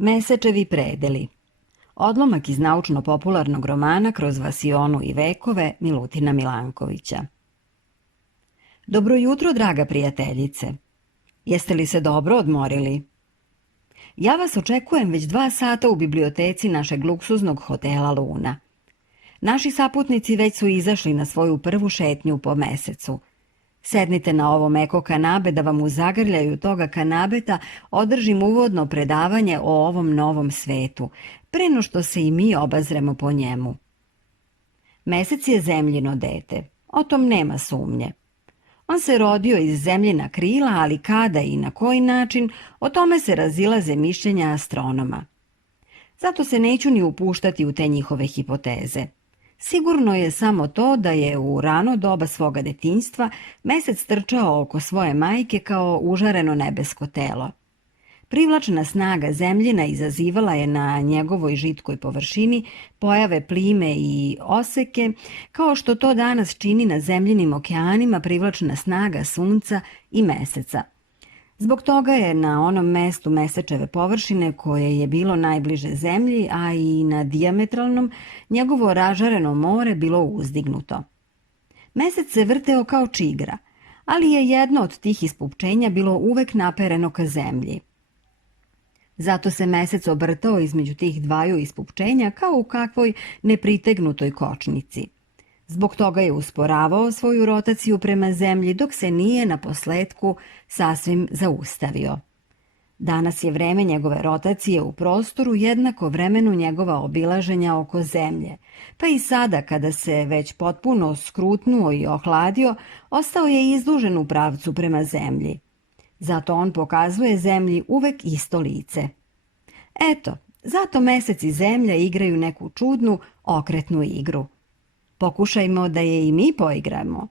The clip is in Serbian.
Mesečevi predeli. Odlomak iz naučno-popularnog romana Kroz vasionu i vekove Milutina Milankovića. Dobro jutro, draga prijateljice. Jeste li se dobro odmorili? Ja vas očekujem već 2 sata u biblioteci našeg luksuznog hotela Luna. Naši saputnici već su izašli na svoju prvu šetnju po mesecu. Sednite na ovo meko kanabe da vam u zagrljaju toga kanabeta održim uvodno predavanje o ovom novom svetu, pre no što se i mi obazremo po njemu. Mesec je zemljino dete, o tom nema sumnje. On se rodio iz zemljina krila, ali kada i na koji način, o tome se razilaze mišljenja astronoma. Zato se neću ni upuštati u te njihove hipoteze. Sigurno je samo to da je u rano doba svoga detinjstva mesec trčao oko svoje majke kao užareno nebesko telo. Privlačna snaga zemljina izazivala je na njegovoj žitkoj površini pojave plime i oseke, kao što to danas čini na zemljinim okeanima privlačna snaga sunca i meseca. Zbog toga je na onom mestu mesečeve površine koje je bilo najbliže zemlji, a i na dijametralnom, njegovo ražareno more bilo uzdignuto. Mesec se vrteo kao čigra, ali je jedno od tih ispupčenja bilo uvek napereno ka zemlji. Zato se mesec obrtao između tih dvaju ispupčenja kao u kakvoj nepritegnutoj kočnici. Zbog toga je usporavao svoju rotaciju prema zemlji dok se nije na posletku sasvim zaustavio. Danas je vreme njegove rotacije u prostoru jednako vremenu njegova obilaženja oko zemlje, pa i sada kada se već potpuno skrutnuo i ohladio, ostao je izdužen u pravcu prema zemlji. Zato on pokazuje zemlji uvek isto lice. Eto, zato mesec i zemlja igraju neku čudnu, okretnu igru. Pokušajmo da je i mi poigramo.